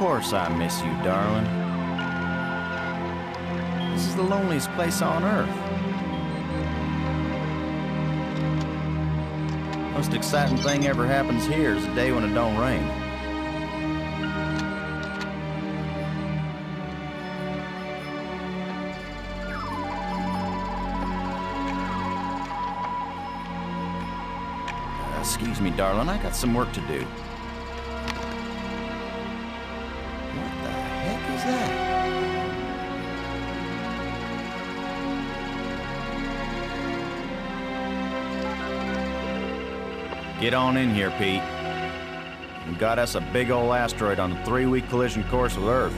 course I miss you, darling. This is the loneliest place on Earth. Most exciting thing ever happens here is the day when it don't rain. Excuse me, darling, I got some work to do. What the heck is that? Get on in here, Pete. We got us a big old asteroid on a 3-week collision course with Earth.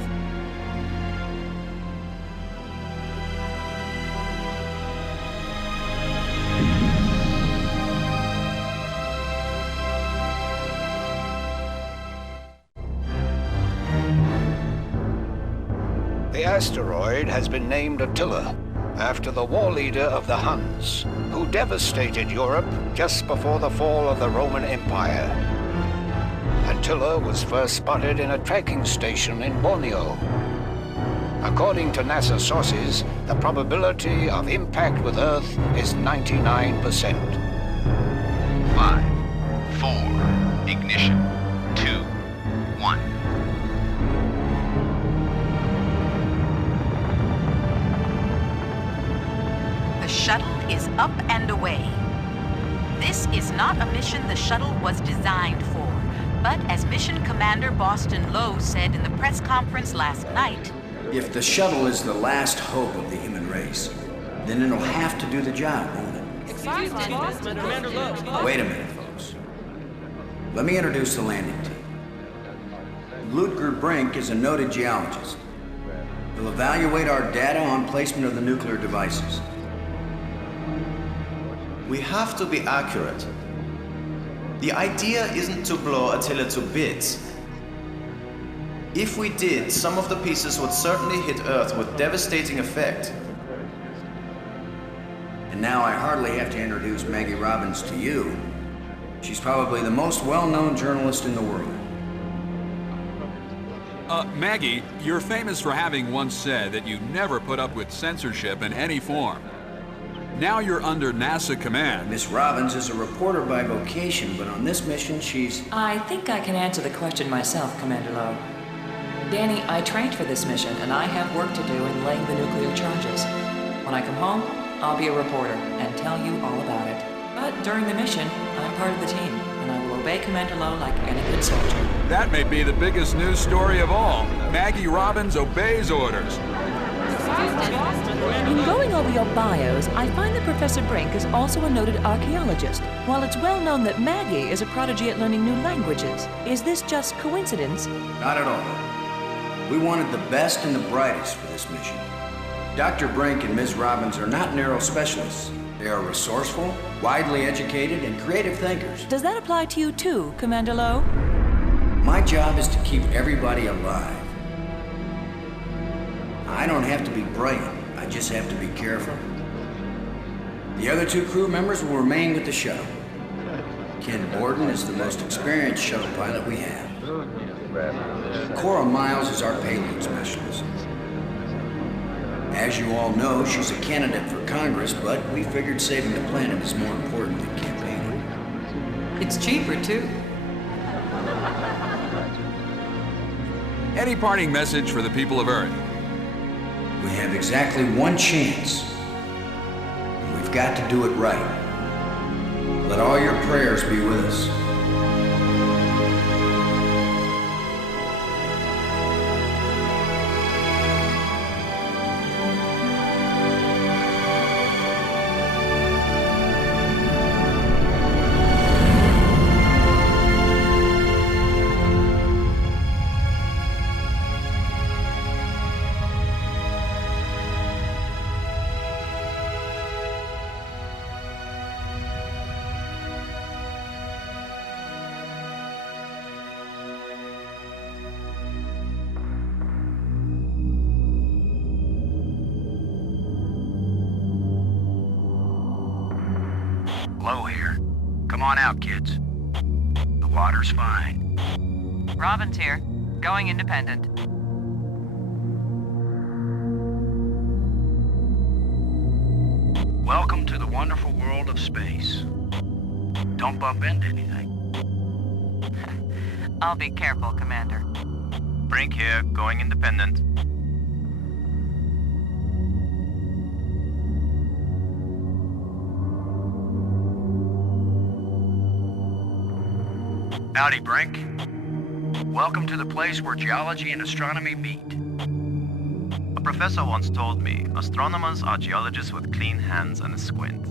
The asteroid has been named Attila, after the war leader of the Huns, who devastated Europe just before the fall of the Roman Empire. Attila was first spotted in a tracking station in Borneo. According to NASA sources, the probability of impact with Earth is 99%. 5, 4, ignition, 2, 1. The shuttle is up and away. This is not a mission the shuttle was designed for, but as Mission Commander Boston Lowe said in the press conference last night, if the shuttle is the last hope of the human race, then it'll have to do the job, won't it? Wait a minute, folks. Let me introduce the landing team. Ludger Brink is a noted geologist. He'll evaluate our data on placement of the nuclear devices. We have to be accurate. The idea isn't to blow Attila to bits. If we did, some of the pieces would certainly hit Earth with devastating effect. And now I hardly have to introduce Maggie Robbins to you. She's probably the most well-known journalist in the world. Maggie, you're famous for having once said that you never put up with censorship in any form. Now you're under NASA command. Miss Robbins is a reporter by vocation, but on this mission she's... I think I can answer the question myself, Commander Lowe. Danny, I trained for this mission, and I have work to do in laying the nuclear charges. When I come home, I'll be a reporter and tell you all about it. But during the mission, I'm part of the team, and I will obey Commander Lowe like any good soldier. That may be the biggest news story of all. Maggie Robbins obeys orders. In going over your bios, I find that Professor Brink is also a noted archaeologist, while it's well known that Maggie is a prodigy at learning new languages. Is this just coincidence? Not at all. We wanted the best and the brightest for this mission. Dr. Brink and Ms. Robbins are not narrow specialists. They are resourceful, widely educated, and creative thinkers. Does that apply to you too, Commander Lowe? My job is to keep everybody alive. I don't have to be brilliant. I just have to be careful. The other 2 crew members will remain with the shuttle. Ken Borden is the most experienced shuttle pilot we have. Cora Miles is our payload specialist. As you all know, she's a candidate for Congress, but we figured saving the planet is more important than campaigning. It's cheaper, too. Any parting message for the people of Earth? We have exactly one chance. And we've got to do it right. Let all your prayers be with us. Low here. Come on out, kids. The water's fine. Robbins here. Going independent. Welcome to the wonderful world of space. Don't bump into anything. I'll be careful, Commander. Brink here, going independent. Howdy, Brink. Welcome to the place where geology and astronomy meet. A professor once told me, astronomers are geologists with clean hands and a squint.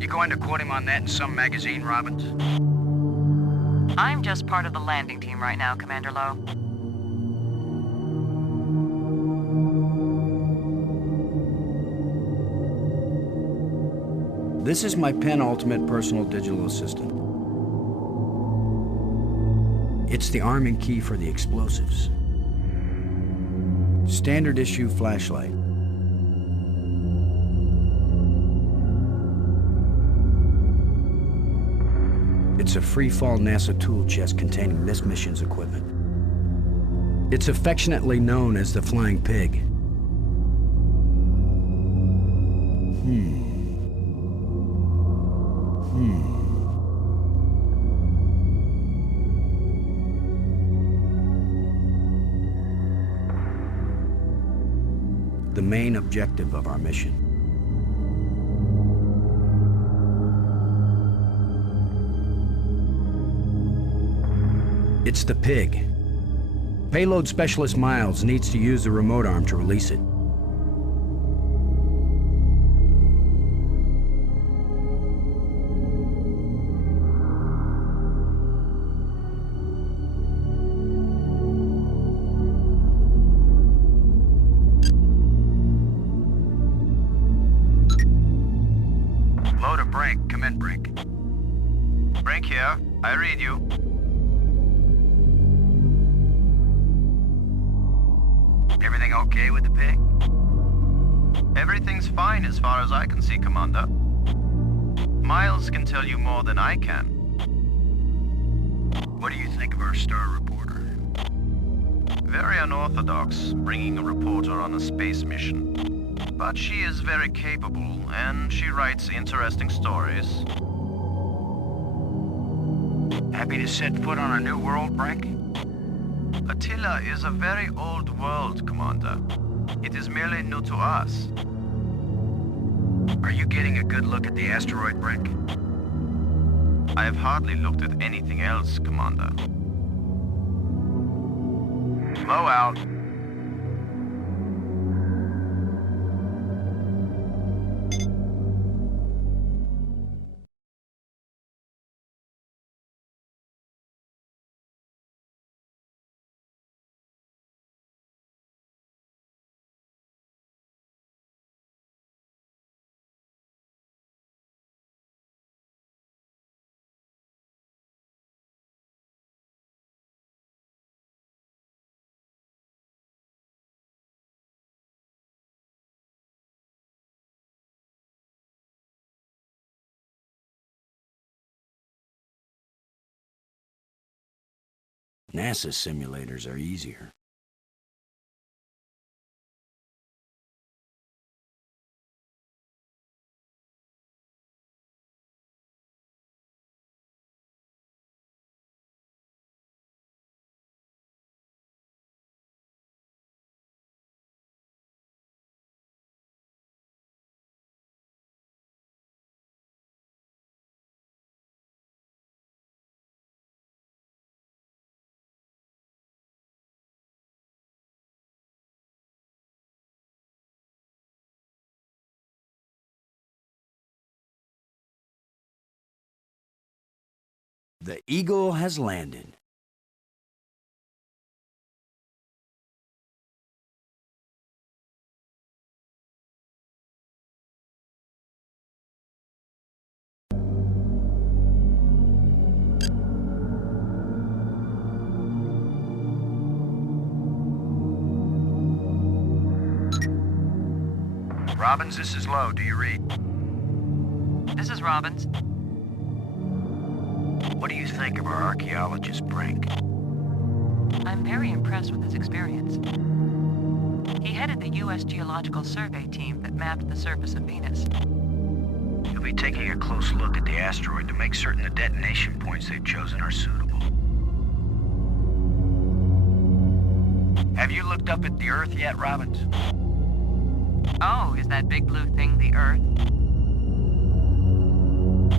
You going to quote him on that in some magazine, Robbins? I'm just part of the landing team right now, Commander Lowe. This is my penultimate personal digital assistant. It's the arming key for the explosives. Standard issue flashlight. It's a free-fall NASA tool chest containing this mission's equipment. It's affectionately known as the Flying Pig. The main objective of our mission. It's the pig. Payload Specialist Miles needs to use the remote arm to release it. Brink, come in, Brink. Brink here, I read you. Everything okay with the pig? Everything's fine as far as I can see, Commander. Miles can tell you more than I can. What do you think of our star reporter? Very unorthodox, bringing a reporter on a space mission. But she is very capable, and she writes interesting stories. Happy to set foot on a new world, Brink? Attila is a very old world, Commander. It is merely new to us. Are you getting a good look at the asteroid, Brink? I have hardly looked at anything else, Commander. Low out. NASA simulators are easier. The Eagle has landed. Robbins, this is Lowe. Do you read? This is Robbins. What do you think of our archaeologist, Brink? I'm I'm very impressed with his experience. He headed the U.S. Geological Survey team that mapped the surface of Venus. He'll be taking a close look at the asteroid to make certain the detonation points they've chosen are suitable. Have you looked up at the Earth yet, Robbins? Oh, is that big blue thing the Earth?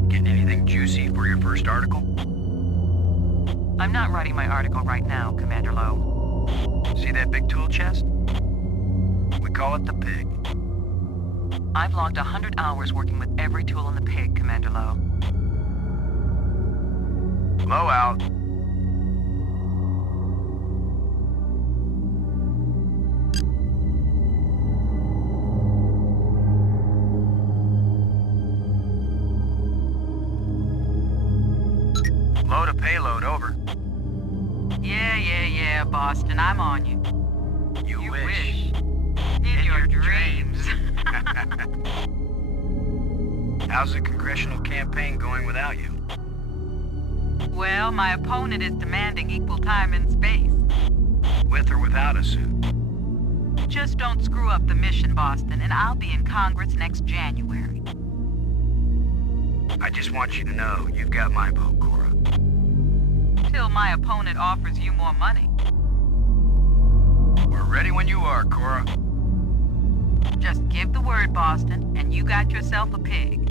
Getting anything juicy for your first article? I'm not writing my article right now, Commander Lowe. See that big tool chest? We call it the Pig. I've logged 100 hours working with every tool in the Pig, Commander Lowe. Low out. Load a payload, over. Yeah, Boston, I'm on you. You wish. In your dreams. How's the congressional campaign going without you? Well, my opponent is demanding equal time in space. With or without a suit? Just don't screw up the mission, Boston, and I'll be in Congress next January. I just want you to know you've got my vote, Cora. Till my opponent offers you more money. We're ready when you are, Cora. Just give the word, Boston, and you got yourself a pig.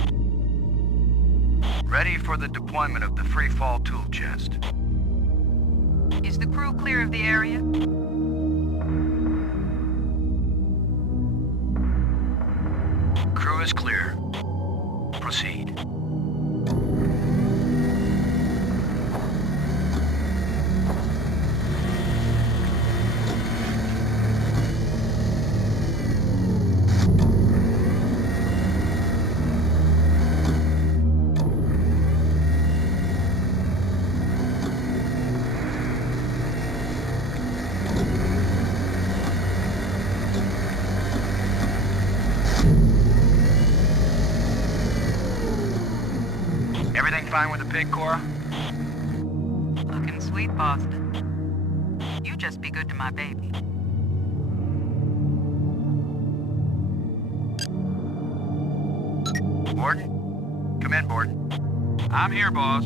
Ready for the deployment of the free fall tool chest. Is the crew clear of the area? Crew is clear. Proceed. Everything fine with the Pig, Cora? Looking sweet, Boston. You just be good to my baby. Borden? Come in, Borden. I'm here, boss.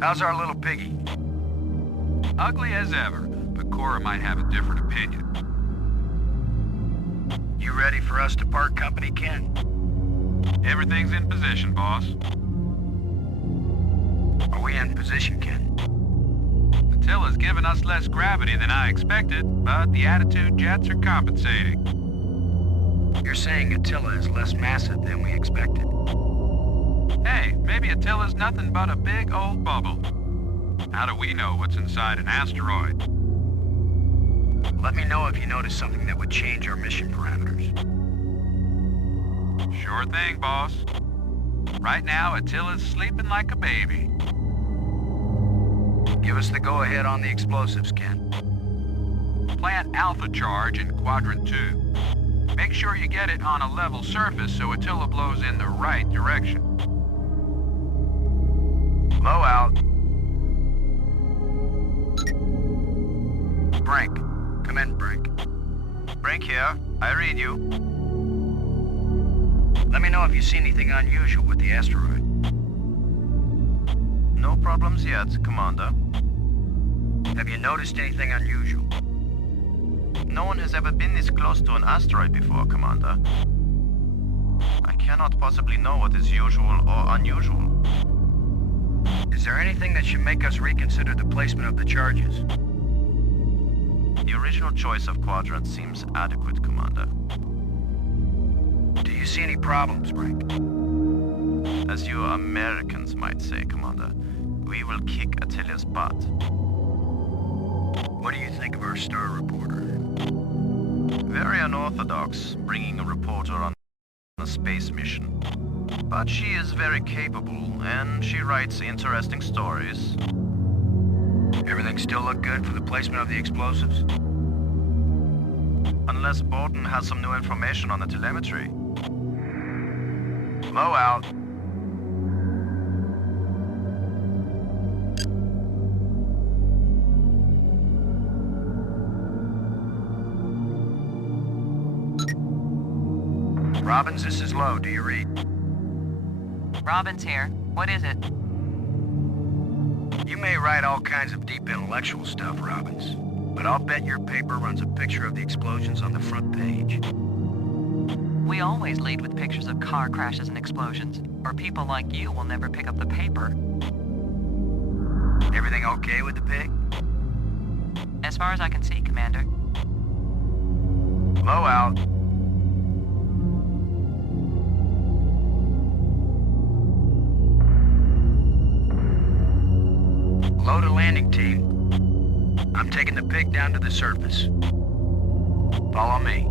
How's our little piggy? Ugly as ever, but Cora might have a different opinion. You ready for us to part company, Ken? Everything's in position, boss. Are we in position, Ken? Attila's given us less gravity than I expected, but the attitude jets are compensating. You're saying Attila is less massive than we expected. Hey, maybe Attila's nothing but a big old bubble. How do we know what's inside an asteroid? Let me know if you notice something that would change our mission parameters. Sure thing, boss. Right now, Attila's sleeping like a baby. Give us the go-ahead on the explosives, Ken. Plant alpha charge in quadrant 2. Make sure you get it on a level surface so Attila blows in the right direction. Low out. Brink. Come in, Brink. Brink here. I read you. Let me know if you see anything unusual with the asteroid. No problems yet, Commander. Have you noticed anything unusual? No one has ever been this close to an asteroid before, Commander. I cannot possibly know what is usual or unusual. Is there anything that should make us reconsider the placement of the charges? The original choice of quadrant seems adequate, Commander. Do you see any problems, Brink? As you Americans might say, Commander, we will kick Attila's butt. What do you think of our star reporter? Very unorthodox, bringing a reporter on a space mission. But she is very capable, and she writes interesting stories. Everything still look good for the placement of the explosives? Unless Borden has some new information on the telemetry. Low out. Robbins, this is Lowe. Do you read? Robbins here. What is it? You may write all kinds of deep intellectual stuff, Robbins, but I'll bet your paper runs a picture of the explosions on the front page. We always lead with pictures of car crashes and explosions, or people like you will never pick up the paper. Everything okay with the pig? As far as I can see, Commander. Low out. Low to landing team. I'm taking the pig down to the surface. Follow me.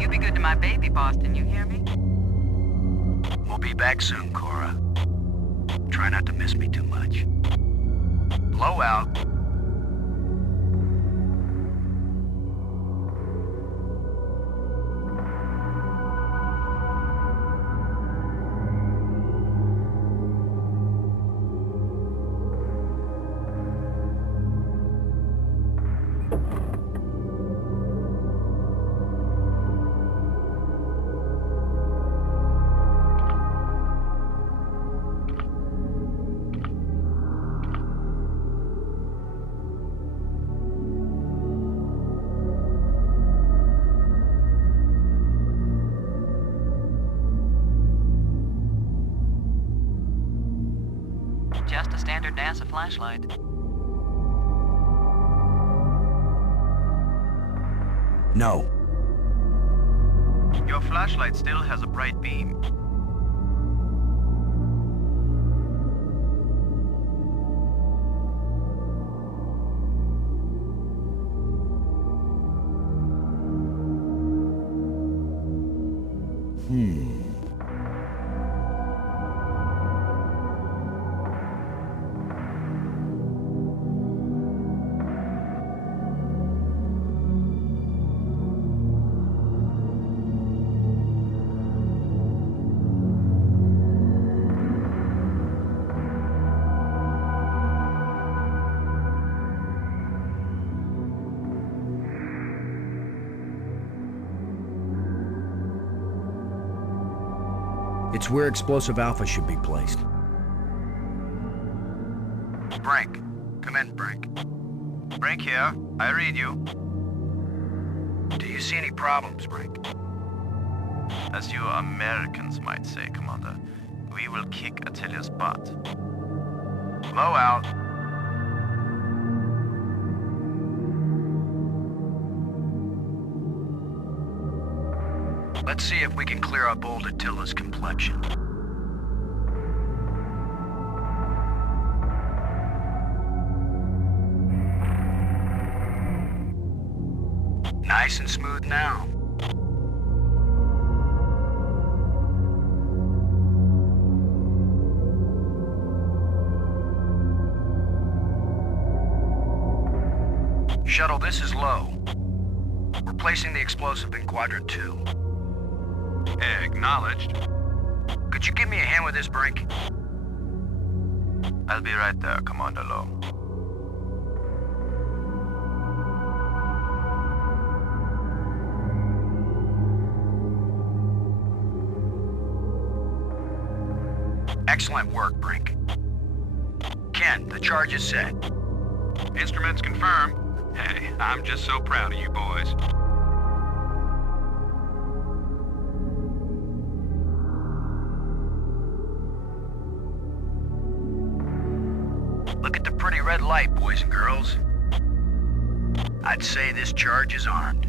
You be good to my baby, Boston, you hear me? We'll be back soon, Cora. Try not to miss me too much. Low out. Just a standard NASA flashlight. No. Your flashlight still has a bright beam. It's where explosive alpha should be placed. Brink. Come in, Brink. Brink here. I read you. Do you see any problems, Brink? As you Americans might say, Commander, we will kick Attila's butt. Low out. Let's see if we can clear up old Attila's complexion. Nice and smooth now. Shuttle, this is Low. We're placing the explosive in Quadrant 2. Acknowledged. Could you give me a hand with this, Brink? I'll be right there, Commander Lowe. Excellent work, Brink. Ken, the charge is set. Instruments confirmed. Hey, I'm just so proud of you boys. Look at the pretty red light, boys and girls. I'd say this charge is armed.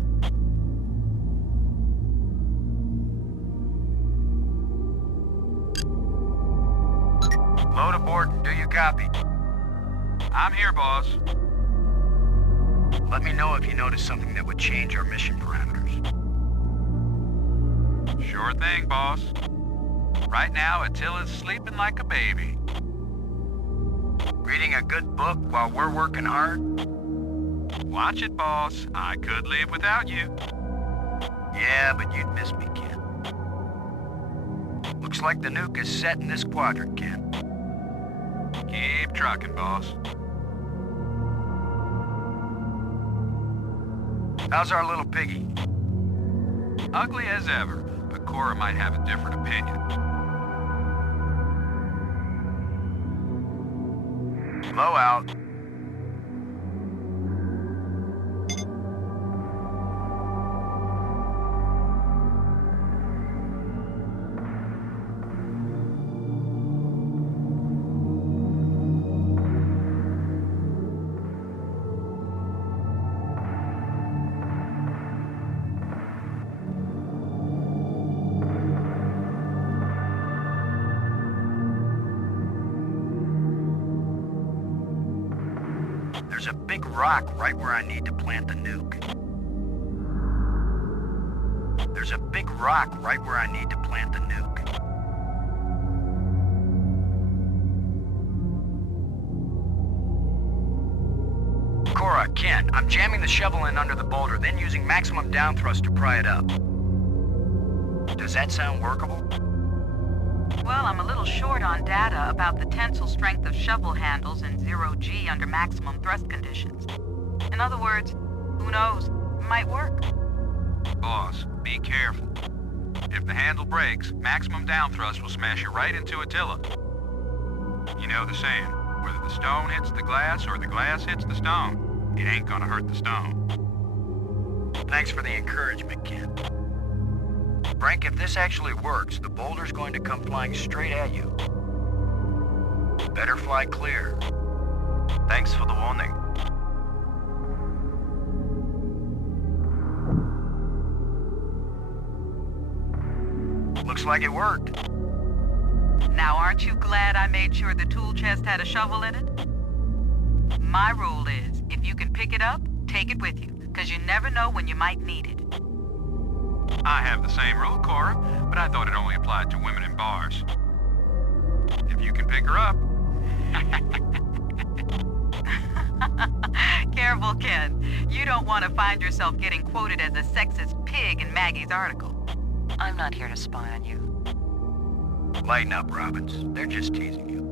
Load aboard, do you copy? I'm here, boss. Let me know if you notice something that would change our mission parameters. Sure thing, boss. Right now, Attila's sleeping like a baby. Reading a good book while we're working hard? Watch it, boss. I could live without you. Yeah, but you'd miss me, Ken. Looks like the nuke is set in this quadrant, Ken. Keep trucking, boss. How's our little piggy? Ugly as ever. but Cora might have a different opinion. Low out. There's a big rock right where I need to plant the nuke. There's a big rock right where I need to plant the nuke. Cora, Ken, I'm jamming the shovel in under the boulder, then using maximum down thrust to pry it up. Does that sound workable? Well, I'm a little short on data about the tensile strength of shovel handles in 0G under maximum thrust conditions. In other words, who knows? It might work. Boss, be careful. If the handle breaks, maximum down thrust will smash it right into Attila. You know the saying, whether the stone hits the glass or the glass hits the stone, it ain't gonna hurt the stone. Thanks for the encouragement, Ken. Brink, if this actually works, the boulder's going to come flying straight at you. Better fly clear. Thanks for the warning. Looks like it worked. Now, aren't you glad I made sure the tool chest had a shovel in it? My rule is, if you can pick it up, take it with you, because you never know when you might need it. I have the same rule, Cora, but I thought it only applied to women in bars. If you can pick her up. Careful, Ken. You don't want to find yourself getting quoted as a sexist pig in Maggie's article. I'm not here to spy on you. Lighten up, Robbins. They're just teasing you.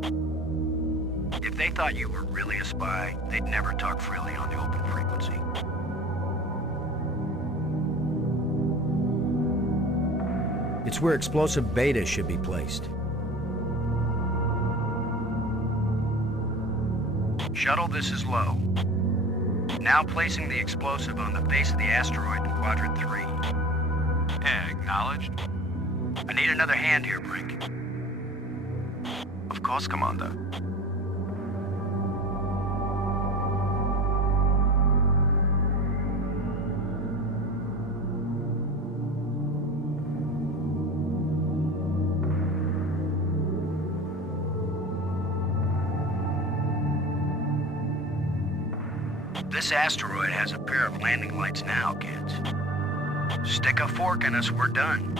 If they thought you were really a spy, they'd never talk freely on the open frequency. It's where explosive beta should be placed. Shuttle, this is low. Now placing the explosive on the base of the asteroid in Quadrant 3. Acknowledged. I need another hand here, Brink. Of course, Commander. This asteroid has a pair of landing lights now, kids. Stick a fork in us, we're done.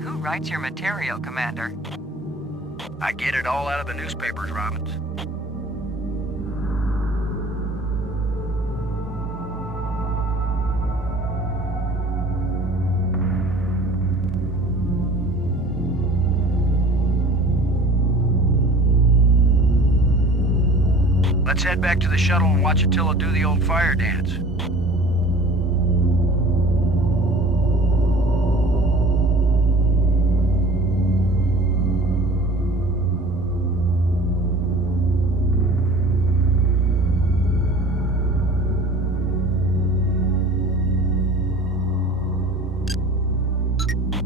Who writes your material, Commander? I get it all out of the newspapers, Robbins. Let's head back to the shuttle and watch Attila do the old fire dance.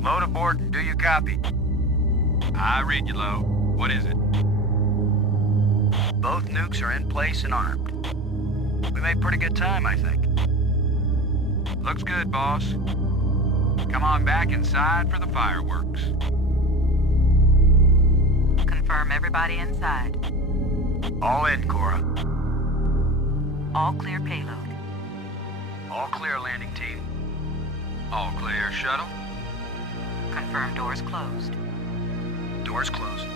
Load aboard and do you copy? I read you, Lo. What is it? Both nukes are in place and armed. We made pretty good time, I think. Looks good, boss. Come on back inside for the fireworks. Confirm everybody inside. All in, Cora. All clear payload. All clear, landing team. All clear, shuttle. Confirm doors closed. Doors closed.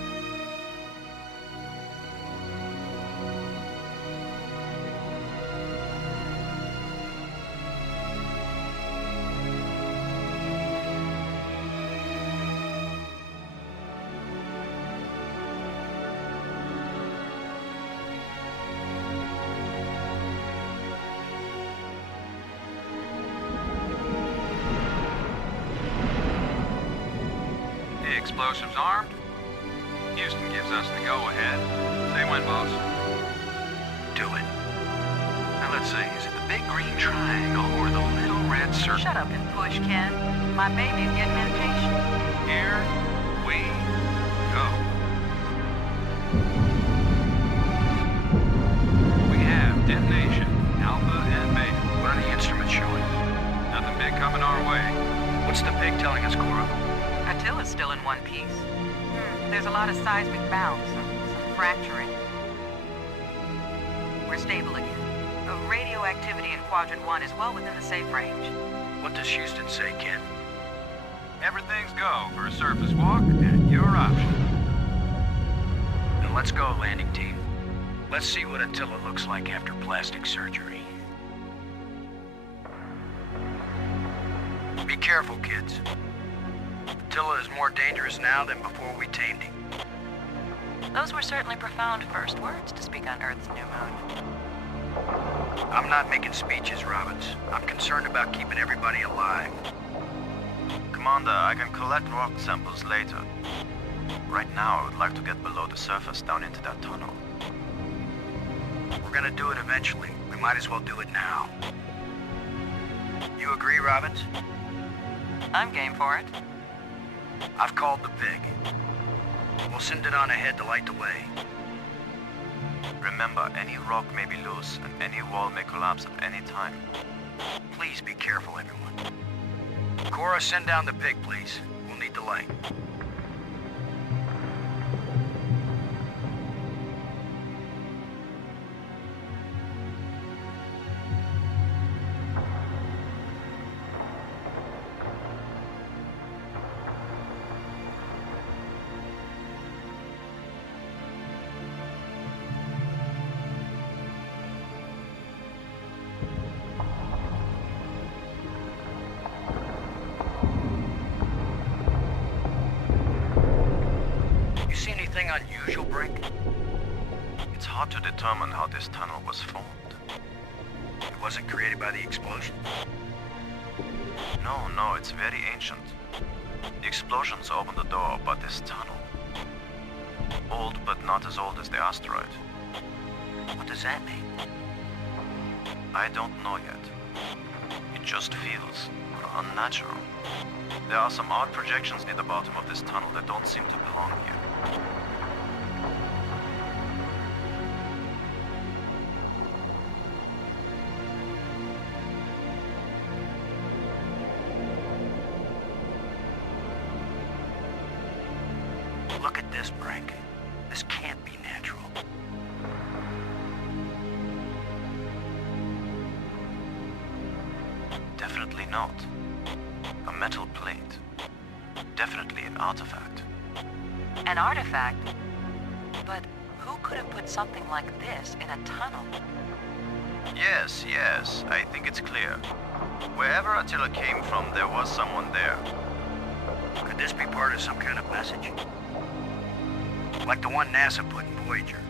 explosives armed? Houston gives us the go-ahead. Say when, boss. Do it. Now let's see, is it the big green triangle or the little red circle? Shut up and push, Ken. My baby's getting impatient. Here we go. We have detonation, alpha and beta. What are the instruments showing? Nothing big coming our way. What's the pig telling us, Cora? Attila's still in one piece. There's a lot of seismic bounce, some fracturing. We're stable again. The radioactivity in Quadrant 1 is well within the safe range. What does Houston say, Ken? Everything's go for a surface walk at your option. Then let's go, landing team. Let's see what Attila looks like after plastic surgery. Be careful, kids. Attila is more dangerous now than before we tamed him. Those were certainly profound first words to speak on Earth's new moon. I'm not making speeches, Robbins. I'm concerned about keeping everybody alive. Commander, I can collect rock samples later. Right now, I would like to get below the surface down into that tunnel. We're gonna do it eventually. We might as well do it now. You agree, Robbins? I'm game for it. I've called the pig. We'll send it on ahead to light the way. Remember, any rock may be loose, and any wall may collapse at any time. Please be careful, everyone. Cora, send down the pig, please. We'll need the light. Unusual, Brink? It's hard to determine how this tunnel was formed. It wasn't created by the explosion? No, it's very ancient. The explosions opened the door, but this tunnel... old, but not as old as the asteroid. What does that mean? I don't know yet. It just feels unnatural. There are some odd projections near the bottom of this tunnel that don't seem to belong here. Look at this, Brink. This can't be natural. Definitely not. A metal plate. Definitely an artifact. An artifact? But who could have put something like this in a tunnel? Yes, I think it's clear. Wherever Attila came from, there was someone there. Could this be part of some kind of message? Like the one NASA put in Voyager.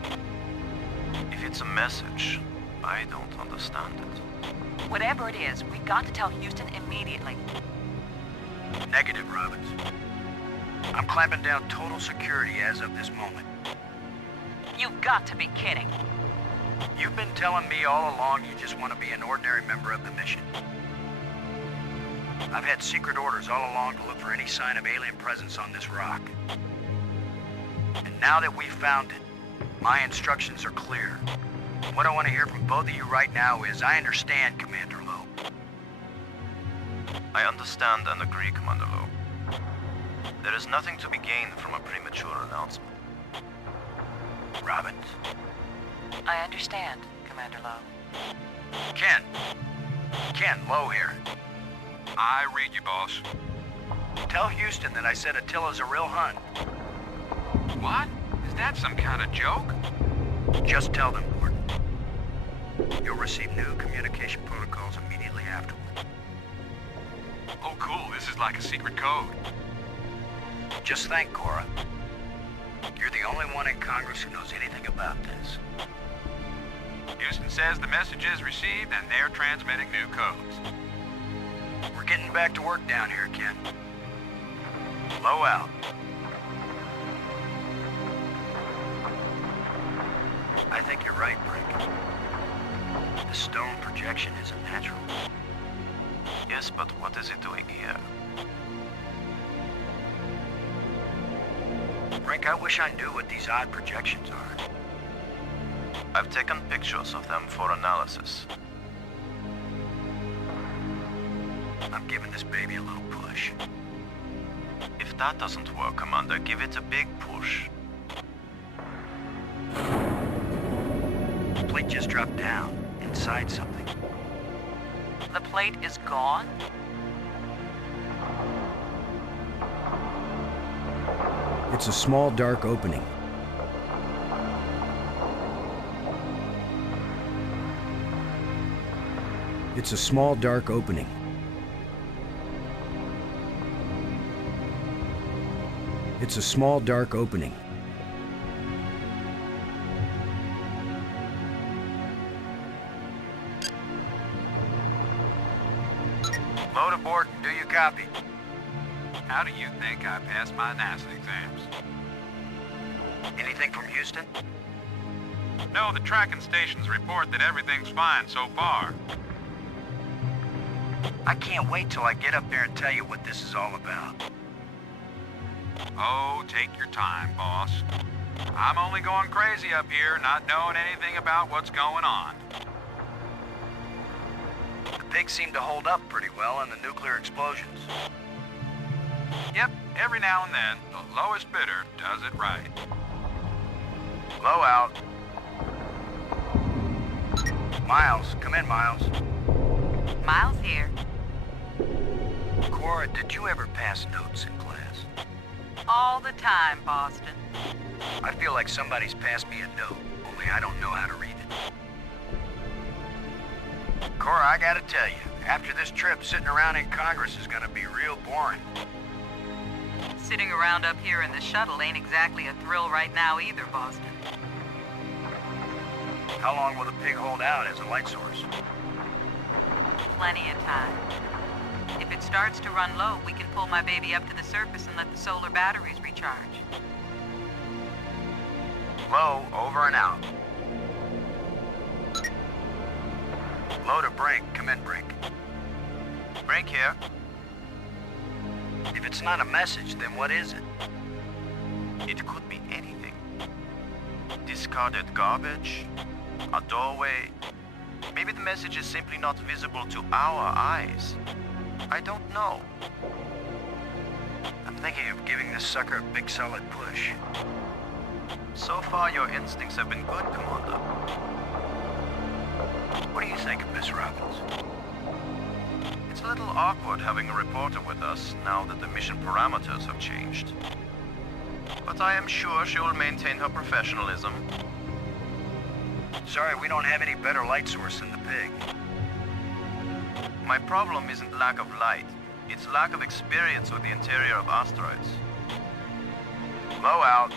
If it's a message, I don't understand it. Whatever it is, we got to tell Houston immediately. Negative, Robbins. I'm clamping down total security as of this moment. You've got to be kidding. You've been telling me all along you just want to be an ordinary member of the mission. I've had secret orders all along to look for any sign of alien presence on this rock. And now that we've found it, my instructions are clear. What I want to hear from both of you right now is, I understand, Commander Lowe. I understand and agree, Commander Lowe. There is nothing to be gained from a premature announcement. Robbins? I understand, Commander Lowe. Ken, Lowe here. I read you, boss. Tell Houston that I said Attila's a real Hun. What? Is that some kind of joke? Just tell them, Gordon. You'll receive new communication protocols immediately afterward. Oh, cool. This is like a secret code. Just think, Cora. You're the only one in Congress who knows anything about this. Houston says the message is received and they're transmitting new codes. We're getting back to work down here, Ken. Low out. I think you're right, Brink. The stone projection isn't natural. Yes, but what is it doing here? Brink, I wish I knew what these odd projections are. I've taken pictures of them for analysis. I'm giving this baby a little push. If that doesn't work, Commander, give it a big push. The plate just dropped down, inside something. The plate is gone? It's a small, dark opening. It's a small, dark opening. It's a small, dark opening. Load aboard, do you copy? How do you think I passed my NASA exams? Anything from Houston? No, the tracking stations report that everything's fine so far. I can't wait till I get up there and tell you what this is all about. Oh, take your time, boss. I'm only going crazy up here, not knowing anything about what's going on. The pigs seem to hold up pretty well in the nuclear explosions. Yep, every now and then, the lowest bidder does it right. Low out. Miles, come in, Miles. Miles here. Cora, did you ever pass notes in class? All the time, Boston. I feel like somebody's passed me a note, only I don't know how to read it. Cora, I gotta tell you, after this trip, sitting around in Congress is gonna be real boring. Sitting around up here in the shuttle ain't exactly a thrill right now either, Boston. How long will the pig hold out as a light source? Plenty of time. If it starts to run low, we can pull my baby up to the surface and let the solar batteries recharge. Low, over and out. Low to Brink, come in, Brink. Brink here. If it's not a message, then what is it? It could be anything. Discarded garbage, a doorway. Maybe the message is simply not visible to our eyes. I don't know. I'm thinking of giving this sucker a big solid push. So far, your instincts have been good, Commander. What do you think of Miss Robbins? It's a little awkward having a reporter with us now that the mission parameters have changed. But I am sure she will maintain her professionalism. Sorry, we don't have any better light source than the pig. My problem isn't lack of light. It's lack of experience with the interior of asteroids. Low out.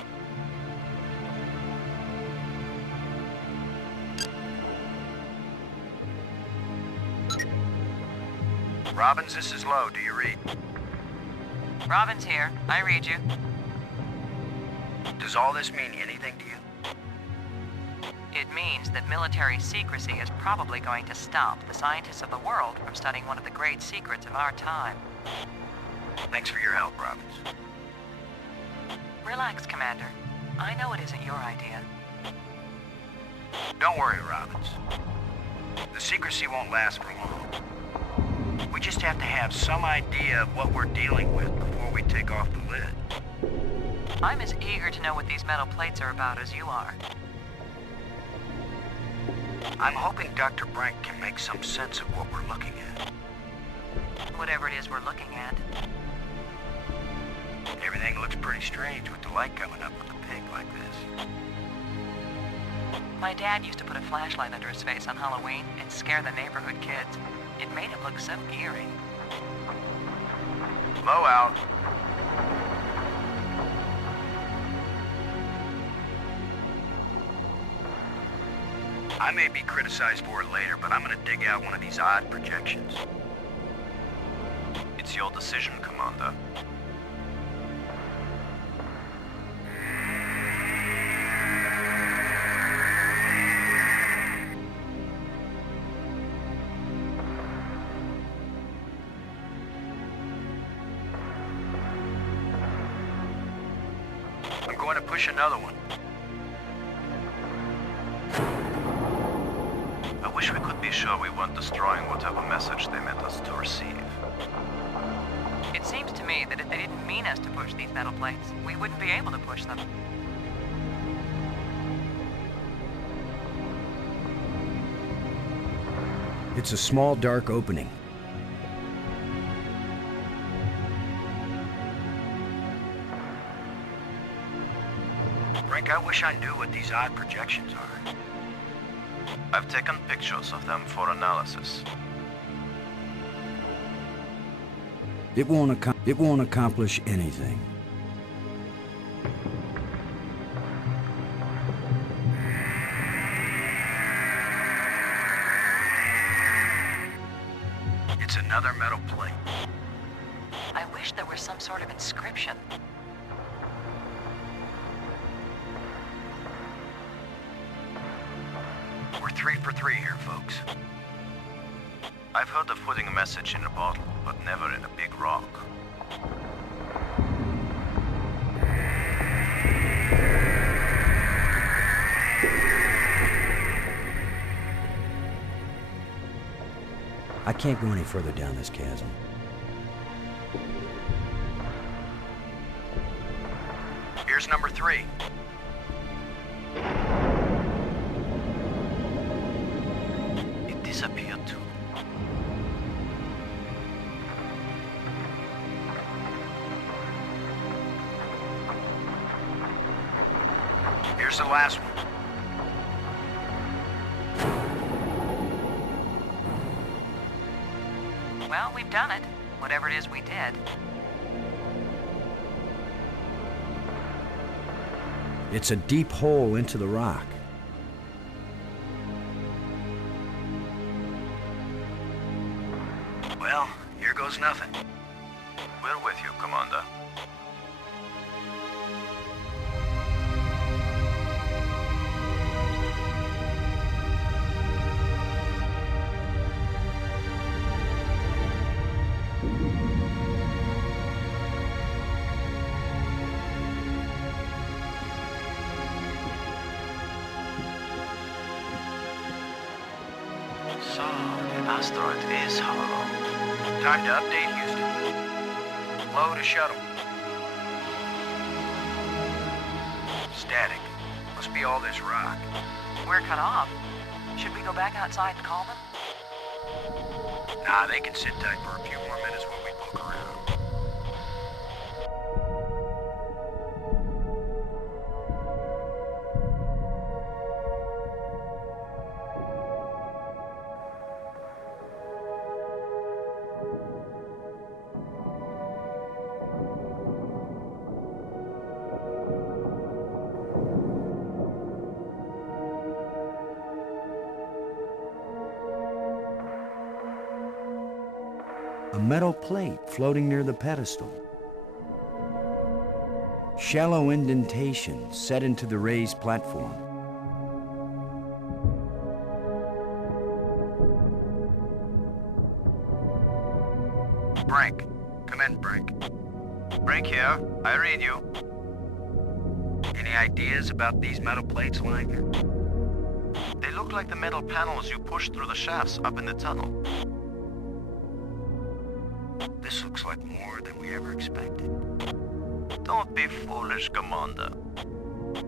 Robbins, this is Low. Do you read? Robbins here. I read you. Does all this mean anything to you? It means that military secrecy is probably going to stop the scientists of the world from studying one of the great secrets of our time. Thanks for your help, Robbins. Relax, Commander. I know it isn't your idea. Don't worry, Robbins. The secrecy won't last for long. We just have to have some idea of what we're dealing with before we take off the lid. I'm as eager to know what these metal plates are about as you are. I'm hoping Dr. Brink can make some sense of what we're looking at. Whatever it is we're looking at. Everything looks pretty strange with the light coming up with a pig like this. My dad used to put a flashlight under his face on Halloween and scare the neighborhood kids. It made him look so eerie. Low out. I may be criticized for it later, but I'm gonna dig out one of these odd projections. It's your decision, Commander. wish another one. I wish we could be sure we weren't destroying whatever message they meant us to receive. It seems to me that if they didn't mean us to push these metal plates, we wouldn't be able to push them. It's a small, dark opening. Brink, I wish I knew what these odd projections are. I've taken pictures of them for analysis. It won't accomplish anything. It's another metal plate. I wish there was some sort of inscription. We're 3 for 3 here, folks. I've heard of putting a message in a bottle, but never in a big rock. I can't go any further down this chasm. Here's number 3. It disappeared too. Here's the last one. Well, we've done it. Whatever it is we did. It's a deep hole into the rock. Well, here goes nothing. We're with you, Commander. So, the asteroid is hollow. Time to update Houston. Load a shuttle. Static. Must be all this rock. We're cut off. Should we go back outside and call them? Nah, they can sit tight for a few more minutes while we poke around. A metal plate floating near the pedestal. Shallow indentation set into the raised platform. Brink. Come in, Brink. Brink here. I read you. Any ideas about these metal plates lying here? They look like the metal panels you pushed through the shafts up in the tunnel. This looks like more than we ever expected. Don't be foolish, Commander.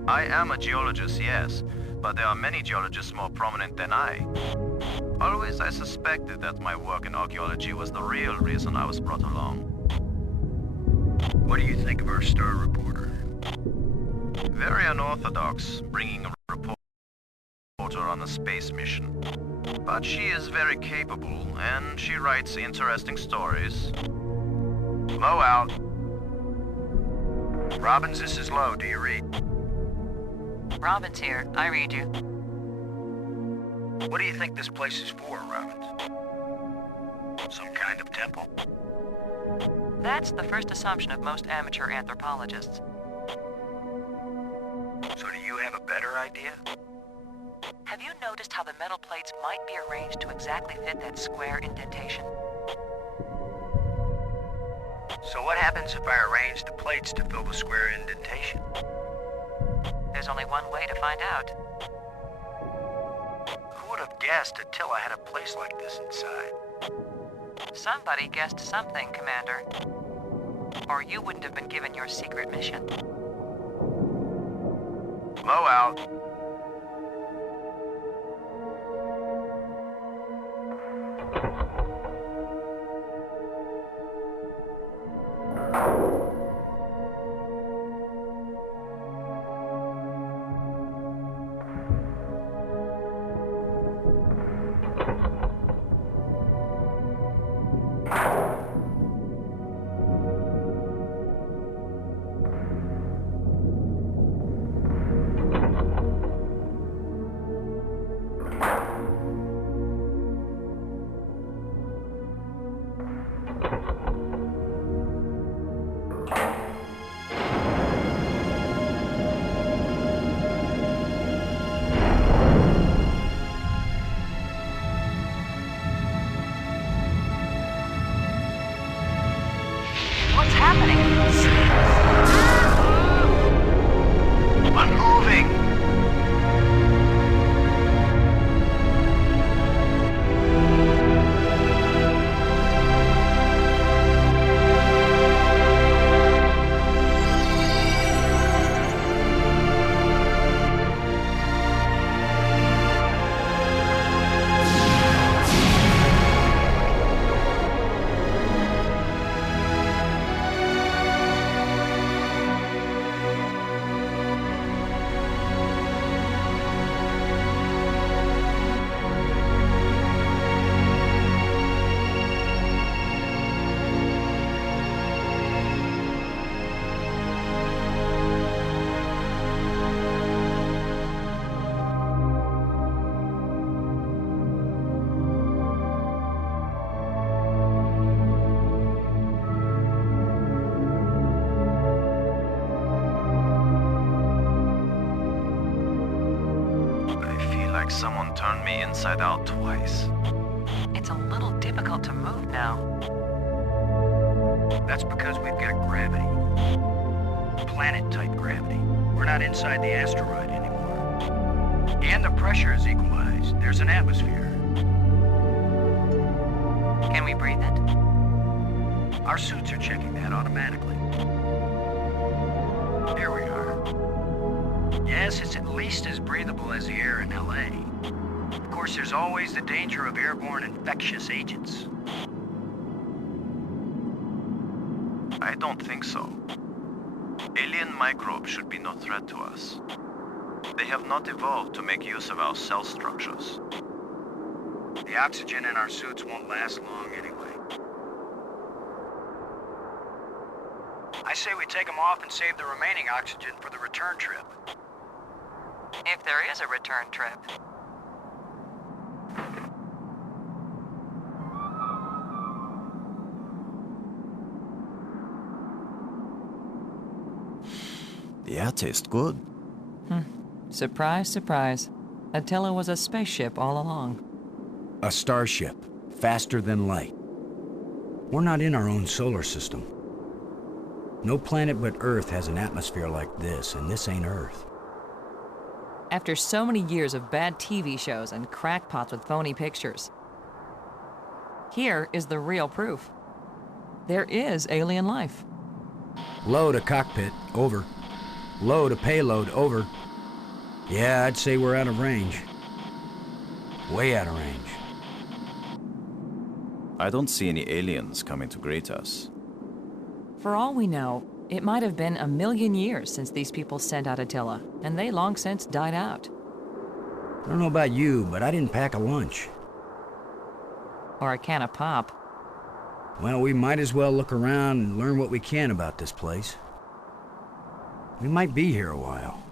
I am a geologist, yes, but there are many geologists more prominent than I. Always I suspected that my work in archaeology was the real reason I was brought along. What do you think of our star reporter? Very unorthodox, bringing a reporter on a space mission. But she is very capable, and she writes interesting stories. Low out. Robbins, this is Low. Do you read? Robbins here. I read you. What do you think this place is for, Robbins? Some kind of temple? That's the first assumption of most amateur anthropologists. So do you have a better idea? Have you noticed how the metal plates might be arranged to exactly fit that square indentation? So what happens if I arrange the plates to fill the square indentation? there's only one way to find out. Who would have guessed Attila had a place like this inside? Somebody guessed something, Commander. Or you wouldn't have been given your secret mission. Blow out. Someone turned me inside out twice. It's a little difficult to move now. That's because we've got gravity. Planet-type gravity. We're not inside the asteroid anymore. And the pressure is equalized. There's an atmosphere. Can we breathe it? Our suits are checking that automatically. There we are. Yes, it's at least as breathable as the air in LA. Of course, there's always the danger of airborne infectious agents. I don't think so. Alien microbes should be no threat to us. They have not evolved to make use of our cell structures. The oxygen in our suits won't last long anyway. I say we take them off and save the remaining oxygen for the return trip. If there is a return trip. The air tastes good. Surprise, surprise. Attila was a spaceship all along. A starship, faster than light. We're not in our own solar system. No planet but Earth has an atmosphere like this, and this ain't Earth. After so many years of bad TV shows and crackpots with phony pictures, here is the real proof. There is alien life. Low to cockpit, over. Low to payload, over. Yeah, I'd say we're out of range. Way out of range. I don't see any aliens coming to greet us. For all we know, it might have been 1,000,000 years since these people sent out Attila, and they long since died out. I don't know about you, but I didn't pack a lunch. Or a can of pop. Well, we might as well look around and learn what we can about this place. We might be here a while.